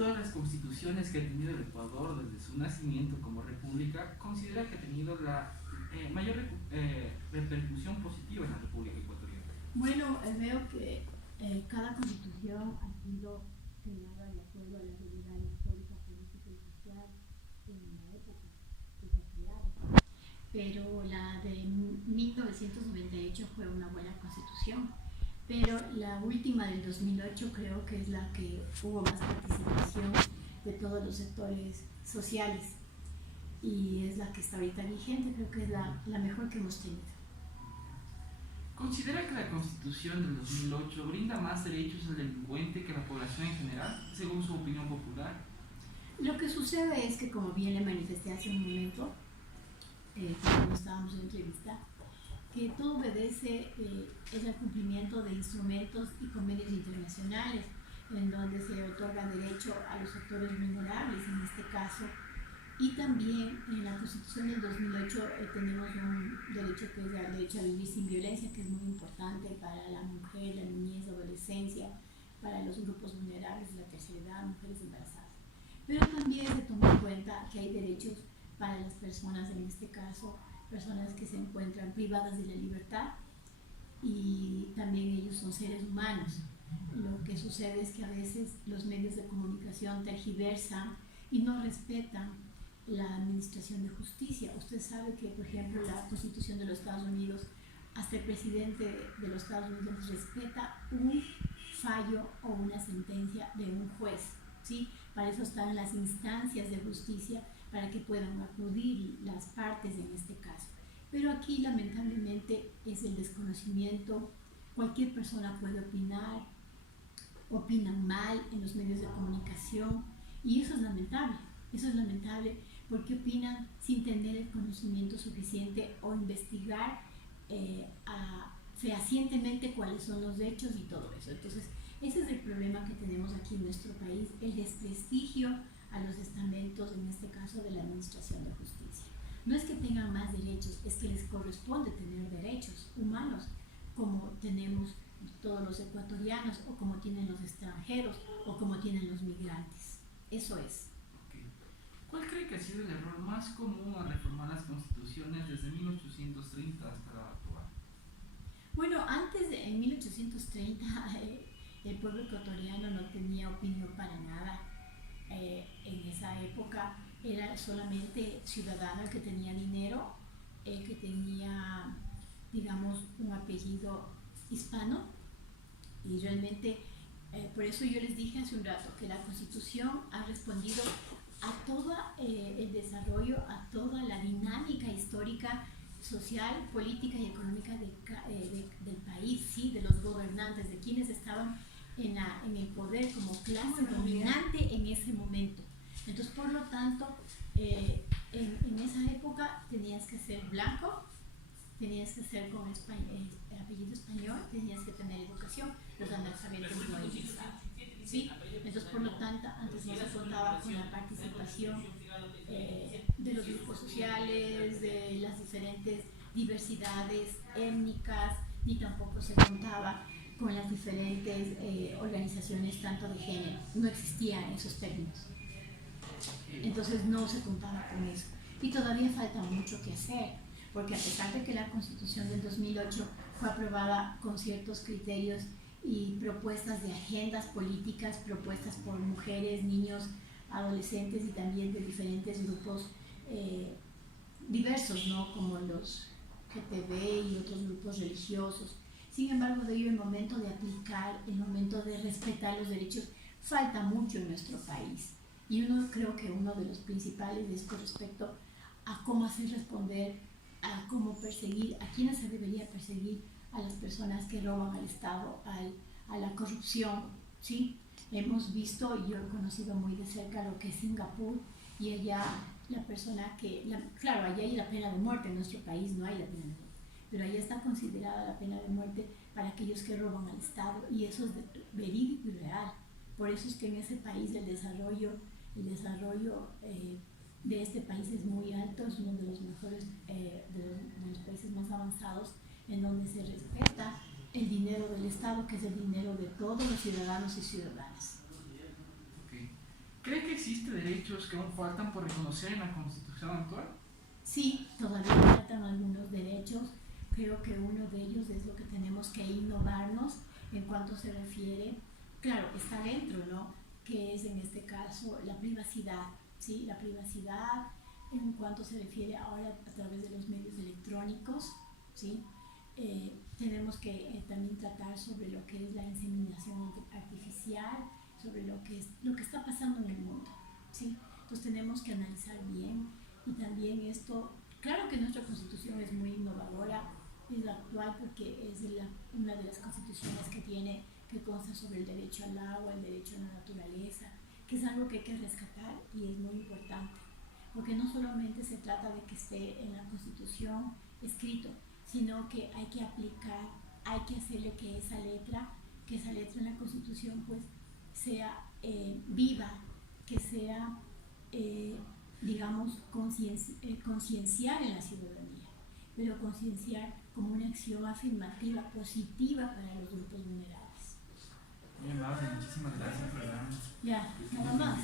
todas las constituciones que ha tenido el Ecuador desde su nacimiento como república, considera que ha tenido la mayor repercusión positiva en la República Ecuatoriana? Bueno, veo que cada constitución ha sido creada de acuerdo a la realidad histórica, política y social en la época que se ha creado. Pero la de 1998 fue una buena constitución. Pero la última del 2008 creo que es la que hubo más participación de todos los sectores sociales y es la que está ahorita vigente, creo que es la mejor que hemos tenido. ¿Considera que la Constitución del 2008 brinda más derechos al delincuente que a la población en general, según su opinión popular? Lo que sucede es que, como bien le manifesté hace un momento, cuando estábamos en entrevista, que todo obedece es al cumplimiento de instrumentos y convenios internacionales, en donde se otorga derecho a los sectores vulnerables, en este caso. Y también en la Constitución del 2008 tenemos un derecho que es el derecho a vivir sin violencia, que es muy importante para la mujer, la niñez, la adolescencia, para los grupos vulnerables de la tercera edad, mujeres embarazadas. Pero también se toma en cuenta que hay derechos para las personas, en este caso, personas que se encuentran privadas de la libertad y también ellos son seres humanos. Lo que sucede es que a veces los medios de comunicación tergiversan y no respetan la administración de justicia. Usted sabe que, por ejemplo, la Constitución de los Estados Unidos, hasta el presidente de los Estados Unidos respeta un fallo o una sentencia de un juez, ¿sí? Para eso están las instancias de justicia, para que puedan acudir las partes en este caso. Pero aquí, lamentablemente, es el desconocimiento. Cualquier persona puede opinar, opinan mal en los medios de comunicación y eso es lamentable. Eso es lamentable porque opinan sin tener el conocimiento suficiente o investigar fehacientemente cuáles son los hechos y todo eso. Entonces, ese es el problema que tenemos aquí en nuestro país, el desprestigio a los estamentos, en este caso de la administración de justicia. No es que tengan más derechos, es que les corresponde tener derechos humanos, como tenemos todos los ecuatorianos, o como tienen los extranjeros, o como tienen los migrantes. Eso es. ¿Cuál cree que ha sido el error más común al reformar las constituciones desde 1830 hasta la actual? Bueno, en 1830, el pueblo ecuatoriano no tenía opinión para nada. En esa época era solamente ciudadano el que tenía dinero, que tenía, digamos, un apellido hispano, y realmente por eso yo les dije hace un rato que la Constitución ha respondido a todo el desarrollo, a toda la dinámica histórica, social, política y económica del país, ¿sí? De los gobernantes, de quienes estaban en el poder como clase dominante en ese momento. Entonces, por lo tanto, en esa época tenías que ser blanco, tenías que ser con apellido español, tenías que tener educación, los analfabetos no existían, ¿sí? Entonces, por lo tanto, antes no se contaba con la participación de los grupos sociales, de las diferentes diversidades étnicas, ni tampoco se contaba con las diferentes organizaciones tanto de género. No existían esos términos. Entonces no se contaba con eso. Y todavía falta mucho que hacer, porque a pesar de que la Constitución del 2008 fue aprobada con ciertos criterios y propuestas de agendas políticas, propuestas por mujeres, niños, adolescentes y también de diferentes grupos diversos, ¿no? Como los GTB y otros grupos religiosos. Sin embargo, de ello, el momento de aplicar, el momento de respetar los derechos, falta mucho en nuestro país. Y creo que uno de los principales es con respecto a cómo hacer responder, a cómo perseguir, a quiénes se debería perseguir, a las personas que roban al Estado, a la corrupción, ¿sí? Hemos visto, y yo he conocido muy de cerca lo que es Singapur, y allá la persona claro, allá hay la pena de muerte, en nuestro país no hay la pena de muerte, pero allá está considerada la pena de muerte para aquellos que roban al Estado, y eso es verídico y real. Por eso es que en ese país el desarrollo de este país es muy alto, es uno de los mejores, de los países más avanzados, en donde se respeta el dinero del Estado, que es el dinero de todos los ciudadanos y ciudadanas. Okay. ¿Cree que existen derechos que aún faltan por reconocer en la Constitución actual? Sí, todavía faltan algunos derechos. Creo que uno de ellos es lo que tenemos que innovarnos en cuanto se refiere, claro, está dentro, ¿no? Que es en este caso la privacidad, ¿sí? La privacidad en cuanto se refiere ahora a través de los medios electrónicos, ¿sí? Tenemos que también tratar sobre lo que es la inseminación artificial, sobre lo que está pasando en el mundo, ¿sí? Entonces tenemos que analizar bien y también esto, claro que nuestra constitución es muy innovadora, es la actual porque es una de las constituciones que consta sobre el derecho al agua, el derecho a la naturaleza, que es algo que hay que rescatar y es muy importante, porque no solamente se trata de que esté en la constitución escrito, sino que hay que aplicar, hay que hacerle que esa letra en la constitución pues sea viva, que sea digamos, concienciar en la ciudadanía, pero concienciar como una acción afirmativa, positiva para los grupos vulnerables. Muy amable, muchísimas gracias, Fernando. Ya, nada más.